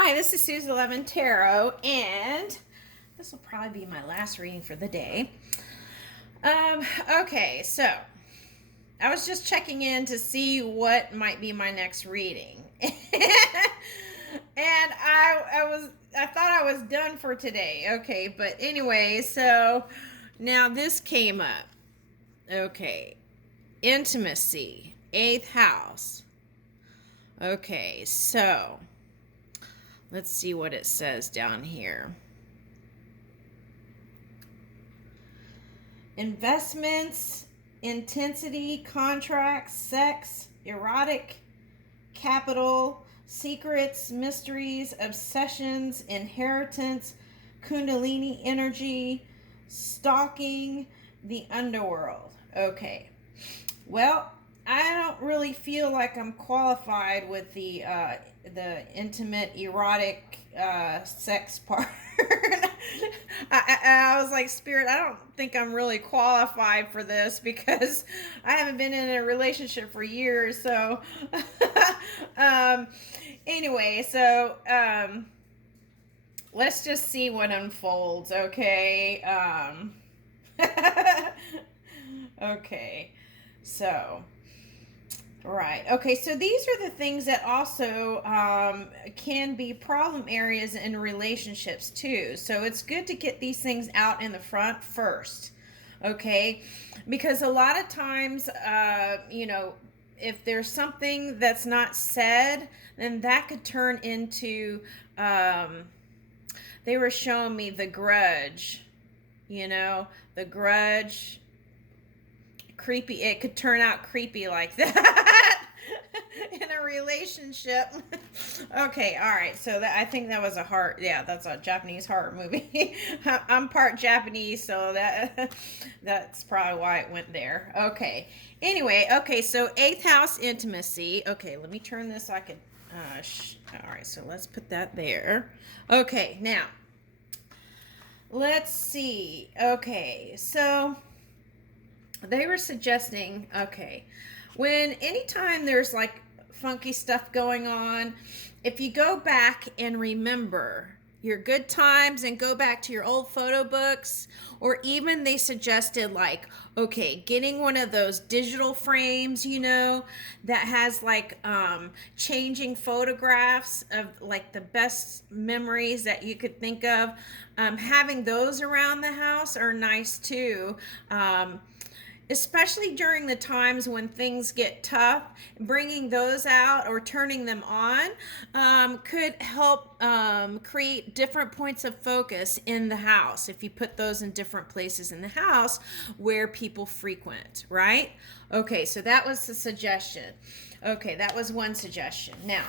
Hi, this is Susan 11 Tarot, and this will probably be my last reading for the day. Okay, so I was just checking in to see what might be my next reading. And I thought I was done for today. Okay, but anyway, so now this came up. Okay. Intimacy, 8th house. Okay, so let's see what it says down here. Investments, intensity, contracts, sex, erotic, capital, secrets, mysteries, obsessions, inheritance, kundalini energy, stalking, the underworld. Okay. Well, I don't really feel like I'm qualified with the intimate, erotic sex part. I was like, Spirit, I don't think I'm really qualified for this because I haven't been in a relationship for years. So, anyway, so let's just see what unfolds, okay? Okay, so. Right. Okay. So these are the things that also can be problem areas in relationships too. So it's good to get these things out in the front first. Okay. Because a lot of times, if there's something that's not said, then that could turn into, they were showing me the grudge, the grudge. Creepy. It could turn out creepy like that in a relationship. Okay, all right. So I think that was a horror. Yeah, that's a Japanese horror movie. I'm part Japanese, so that's probably why it went there. Okay. Anyway, okay. So 8th house intimacy. Okay, let me turn this so I could. All right. So let's put that there. Okay. Now, let's see. Okay. So they were suggesting, okay, when anytime there's like funky stuff going on, if you go back and remember your good times and go back to your old photo books, or even they suggested like, okay, getting one of those digital frames, that has like changing photographs of like the best memories that you could think of. Having those around the house are nice too. Especially during the times when things get tough, bringing those out or turning them on could help create different points of focus in the house if you put those in different places in the house where people frequent, right? Okay, so that was the suggestion. Okay, that was one suggestion. Now,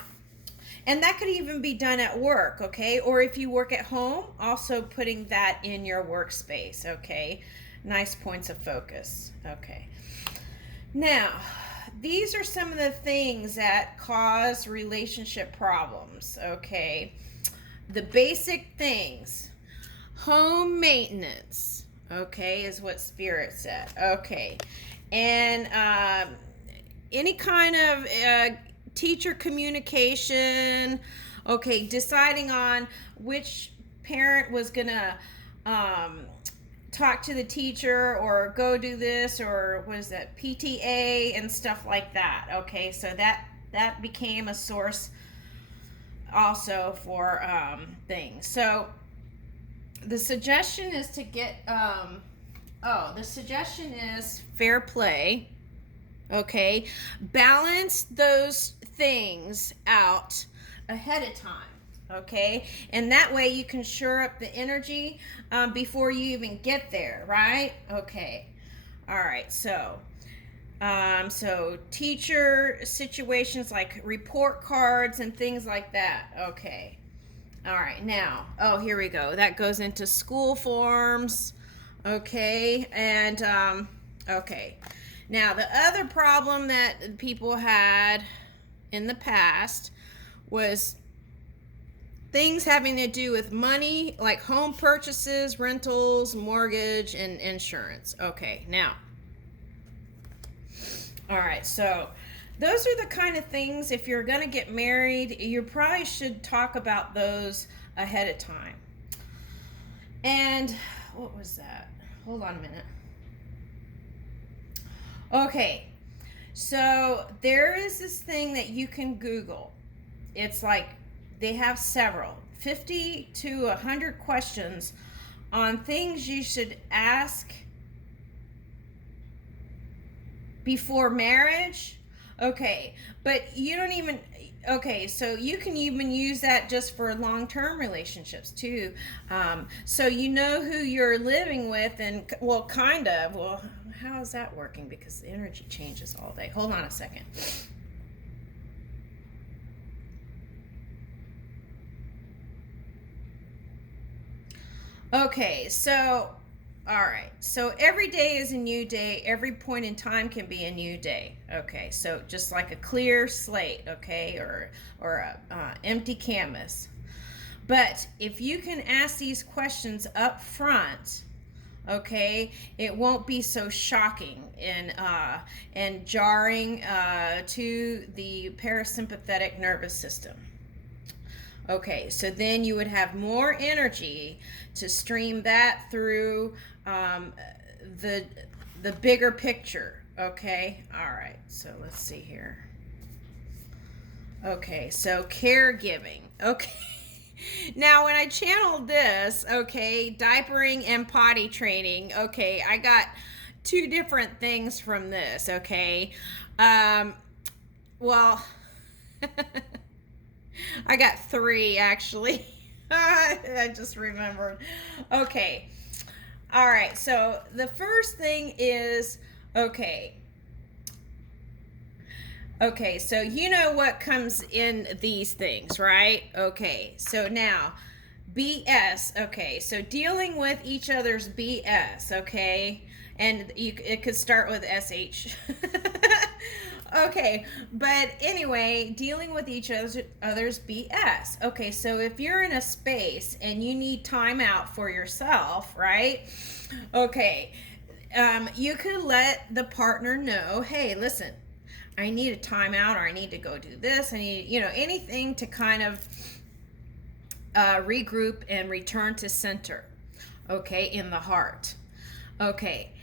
and that could even be done at work, okay? Or if you work at home, also putting that in your workspace, okay? Nice points of focus. Okay. Now, these are some of the things that cause relationship problems, okay? The basic things. Home maintenance, okay, is what Spirit said. Okay. And any kind of teacher communication, okay, deciding on which parent was going to talk to the teacher or go do this, or what is that, PTA and stuff like that. Okay, so that became a source also for things. So the suggestion is to get the suggestion is fair play. Okay, balance those things out ahead of time. Okay, and that way you can shore up the energy before you even get there, right? Okay, all right. So teacher situations like report cards and things like that. Okay, all right. Now, here we go. That goes into school forms. Okay, and okay. Now, the other problem that people had in the past was things having to do with money, like home purchases, rentals, mortgage, and insurance. Okay, now, all right, so those are the kind of things, if you're going to get married, you probably should talk about those ahead of time. And what was that? Hold on a minute. Okay, so there is this thing that you can Google. It's like they have several 50 to 100 questions on things you should ask before marriage. Okay, but you don't even, okay, so you can even use that just for long-term relationships too. So you know who you're living with, and well, kind of. Well, how is that working? Because the energy changes all day. Hold on a second. Okay, so all right. So every day is a new day. Every point in time can be a new day. Okay, so just like a clear slate, okay, or a empty canvas. But if you can ask these questions up front, okay, it won't be so shocking and jarring to the parasympathetic nervous system. Okay, so then you would have more energy to stream that through the bigger picture. Okay, all right. So let's see here. Okay, so caregiving. Okay. Now, when I channeled this, okay, diapering and potty training, okay, I got two different things from this, okay. Well, I got three actually. I just remembered. Okay. All right. So the first thing is, okay. Okay, so you know what comes in these things, right? Okay, so now BS. Okay, so dealing with each other's BS. Okay, and it could start with SH. Okay, but anyway, dealing with each other's BS. Okay, so if you're in a space and you need time out for yourself, right? Okay, you could let the partner know, hey, listen, I need a timeout, or I need to go do this. I need, anything to kind of regroup and return to center, okay, in the heart. Okay,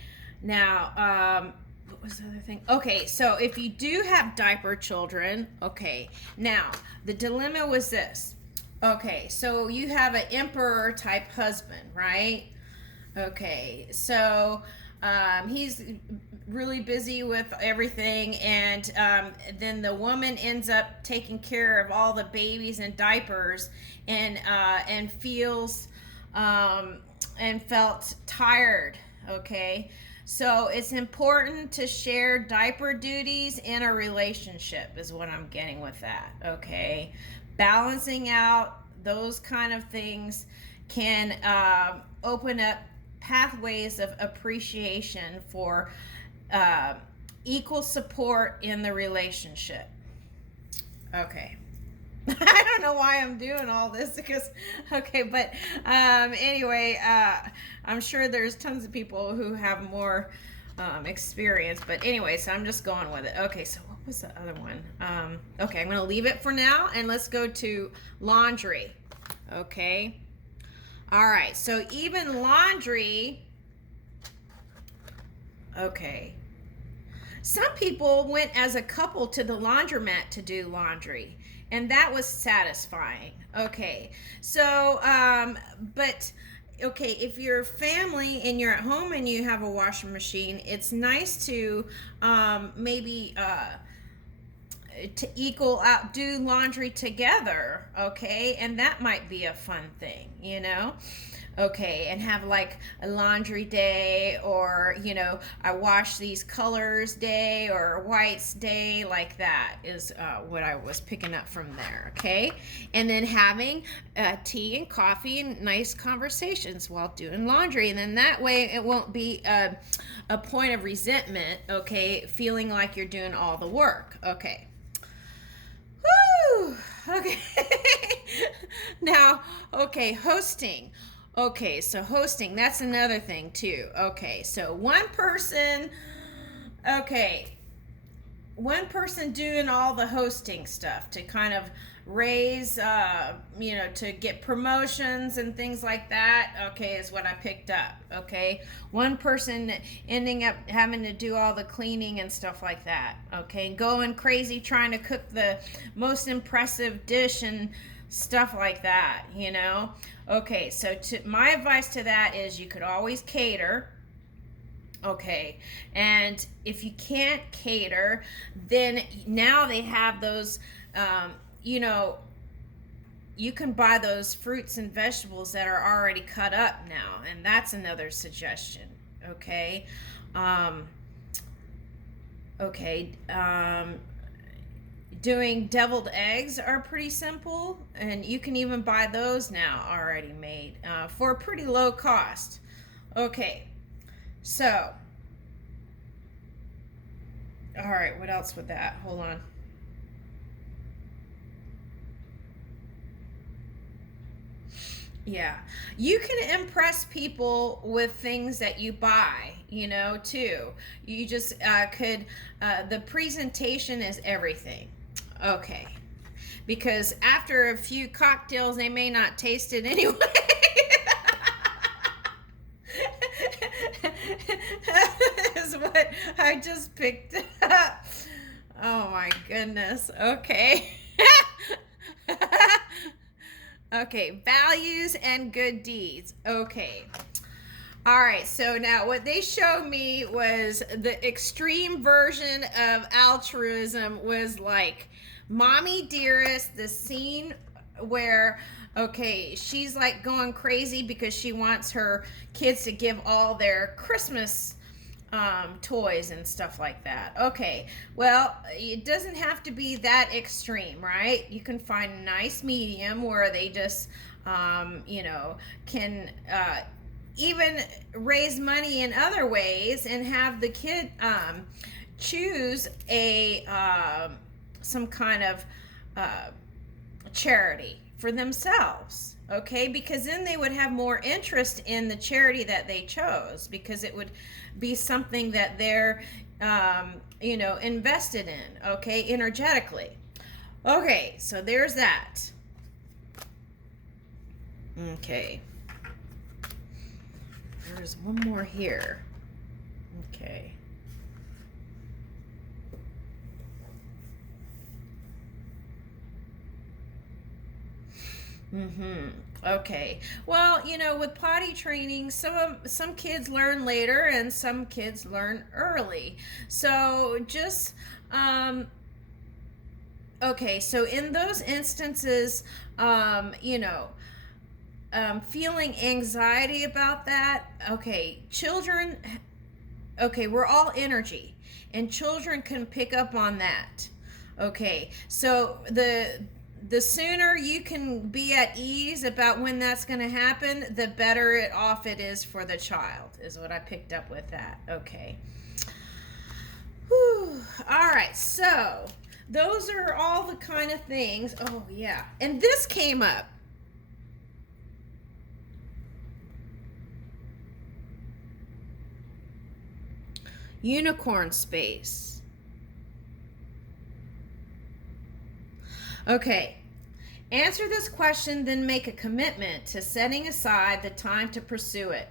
now, what was the other thing? Okay, so if you do have diaper children, okay, now the dilemma was this. Okay, so you have an emperor type husband, right? Okay, so he's really busy with everything, and then the woman ends up taking care of all the babies and diapers, and feels and felt tired. Okay, so it's important to share diaper duties in a relationship is what I'm getting with that. Okay, balancing out those kind of things can open up pathways of appreciation for equal support in the relationship. Okay. I don't know why I'm doing all this because, okay, but anyway, I'm sure there's tons of people who have more experience, but anyway, so I'm just going with it. Okay, so what was the other one? Okay, I'm going to leave it for now, and let's go to laundry. Okay. All right, so even laundry, okay. Some people went as a couple to the laundromat to do laundry, and that was satisfying. Okay, so, but, okay, if you're a family and you're at home and you have a washing machine, it's nice to maybe to equal out, do laundry together, okay, and that might be a fun thing, okay, and have like a laundry day, or I wash these colors day, or whites day, like that is what I was picking up from there. Okay, and then having tea and coffee and nice conversations while doing laundry, and then that way it won't be a point of resentment, okay, feeling like you're doing all the work. Okay. Woo! Okay. Now, okay, hosting. Okay, so hosting, that's another thing too. Okay, so one person, okay, one person doing all the hosting stuff to kind of raise, to get promotions and things like that, okay, is what I picked up, okay? One person ending up having to do all the cleaning and stuff like that, okay? Going crazy trying to cook the most impressive dish and stuff like that, Okay, so my advice to that is you could always cater. Okay, and if you can't cater, then now they have those, you know, you can buy those fruits and vegetables that are already cut up now, and that's another suggestion. Okay, um, okay, doing deviled eggs are pretty simple, and you can even buy those now already made for a pretty low cost. Okay, so, all right, what else with that? Hold on. Yeah, you can impress people with things that you buy, too. You just the presentation is everything. Okay, because after a few cocktails, they may not taste it anyway. That is what I just picked up. Oh my goodness. Okay. Okay, values and good deeds. Okay. All right, so now what they showed me was the extreme version of altruism was like Mommy Dearest, the scene where, okay, she's like going crazy because she wants her kids to give all their Christmas toys and stuff like that. Okay, well, it doesn't have to be that extreme, right? You can find a nice medium where they just, can even raise money in other ways and have the kid choose some kind of charity for themselves. Okay, because then they would have more interest in the charity that they chose, because it would be something that they're invested in, okay, energetically. Okay, so there's that. Okay, there's one more here. Okay. Okay. Well, with potty training, some kids learn later and some kids learn early. So just okay. So in those instances, feeling anxiety about that. Okay, children. Okay, we're all energy, and children can pick up on that. Okay, so the sooner you can be at ease about when that's going to happen, the better off it is for the child, is what I picked up with that. Okay. Whew. All right, so those are all the kind of things. Oh, yeah. And this came up. Unicorn space. Okay, answer this question, then make a commitment to setting aside the time to pursue it.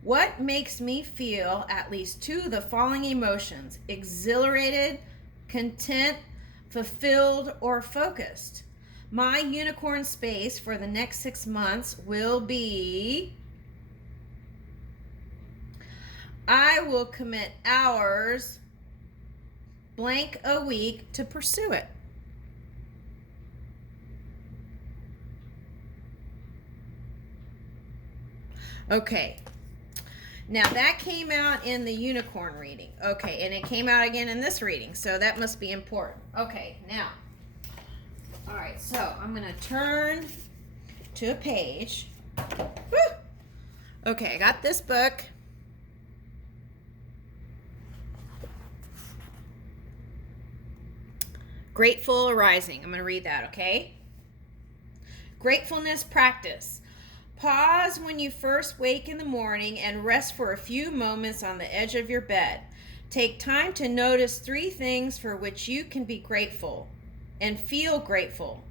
What makes me feel at least two of the following emotions: exhilarated, content, fulfilled, or focused? My unicorn space for the next 6 months will be: I will commit hours blank a week to pursue it. Okay, now that came out in the unicorn reading. Okay, and it came out again in this reading, so that must be important. Okay, now, all right, so I'm going to turn to a page. Woo! Okay, I got this book. Grateful Arising. I'm going to read that, okay? Gratefulness practice. Pause when you first wake in the morning and rest for a few moments on the edge of your bed. Take time to notice 3 things for which you can be grateful and feel grateful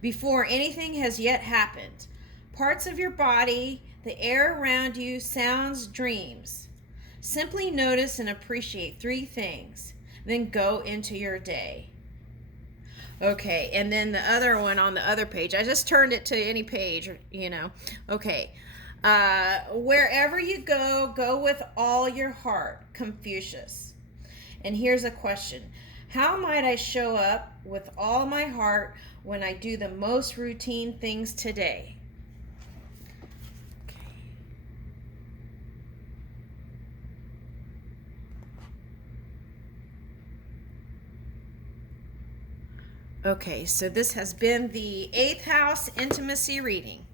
before anything has yet happened. Parts of your body, the air around you, sounds, dreams. Simply notice and appreciate 3 things. Then go into your day. Okay, and then the other one on the other page, I just turned it to any page, Okay. Wherever you go, go with all your heart. Confucius. And here's a question. How might I show up with all my heart when I do the most routine things today? Okay, so this has been the 8th house intimacy reading.